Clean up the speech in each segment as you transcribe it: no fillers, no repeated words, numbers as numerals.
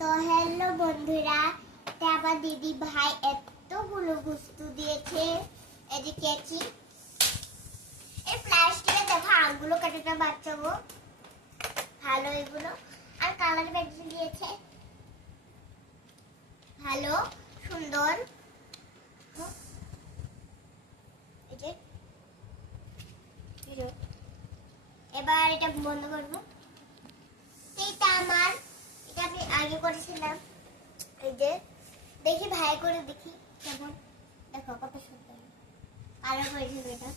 তো হ্যালো বন্ধুরা, এটা আমার দিদি ভাই এতগুলো বস্তু দিয়েছে। এই যে কেচি, এই প্লাস্টিকে দেখো আঙুলো কাটাটা বাচ্চাগো ভালো, এগুলো আর কালার পেন্সিল দিয়েছে ভালো সুন্দর। এই যে এবার এটা বন্ধ করবো। এটা আমার, এটা আমি আগে করেছিলাম। এই যে দেখি ভাই করে দেখি কেমন, দেখো কত সুন্দর কালার করেছিল এটা।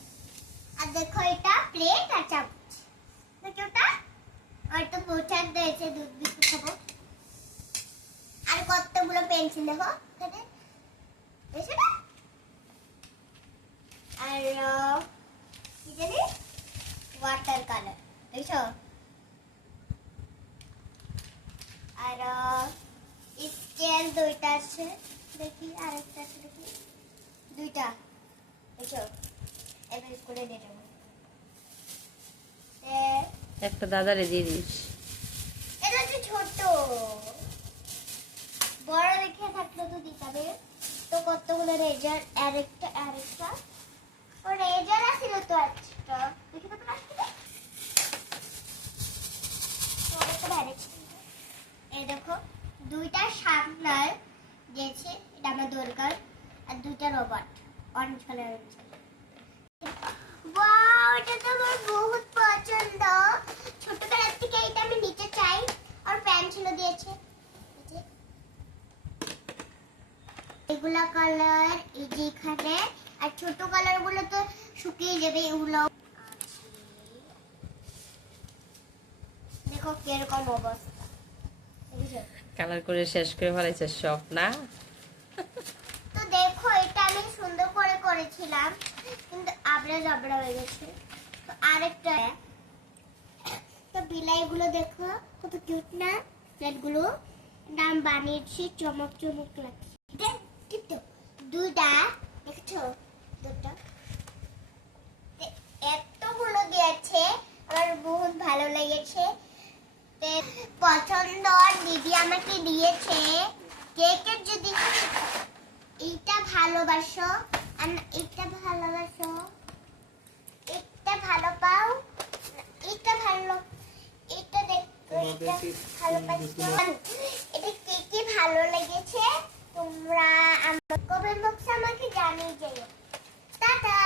আর দেখো এটা প্লেট আর চামচ, দেখো ওটা আর তো বোচার দিয়েছে, দুধ বিস্কুট খাবো। আর কতগুলো পেন্সিল দেখো এখানে, দেখছো না? আর কি জানি ওয়াটার কালার, দেখছো? আর স্কেল দুইটা আছে, দেখি আরেকটা আছে, দেখি দুইটা, দেখছো? এবার স্কুলে দিয়ে যাবো। একটা দাদারে দিয়ে দিস। এটা হচ্ছে ছোট, বড় দেখে থাকলে তো দিতে হবে। তো কতগুলো রেজার, আরেকটা ও রেজার আছিল তো একটা, দেখি তো প্লাস্টিকে তো একটা ভ্যানিশ। এই দেখো দুইটা শার্পনার দিয়েছে, এটা আমার দরকার। আর দুইটা রবার অরেঞ্জ কালারের। ওয়াও, এটা তো আমার বহুত পছন্দ। ছোটবেলা থেকে এটা আমি নিতে চাই। আর পেন্সিলও দিয়েছে, এগুলা কালার এই যে এখানে। আর ছোট কালার গুলো তো শুকিয়ে যাবে, এগুলো দেখো কিরকম অবস্থা। কালার করে শেষ করে ফেলাইছে সব না। তো দেখো এটা আমি সুন্দর করে করেছিলাম, কিন্তু আবড়া জবড়া হয়ে গেছে। তো আরেকটা, তো বিলাইগুলো দেখো কত কিউট না, প্লেটগুলো নাম বানিয়েছি, চমক চমক লাগছে। দুইটা দেখছো, দুটো এতগুলো দিয়েছে, আমার বহুত ভালো লেগেছে। পছন্দ দিদি আমাকে দিয়েছে। কেকের যদি এইটা ভালোবাসো, এটা ভালোবাসো, এটা ভালো পাও, এটা ভালো, এটা দেখো, এটা ভালোবাসো, এটা কে কে ভালো লেগেছে তোমরা আমার কমেন্ট বক্সে আমাকে জানিয়ে যাও। টাটা।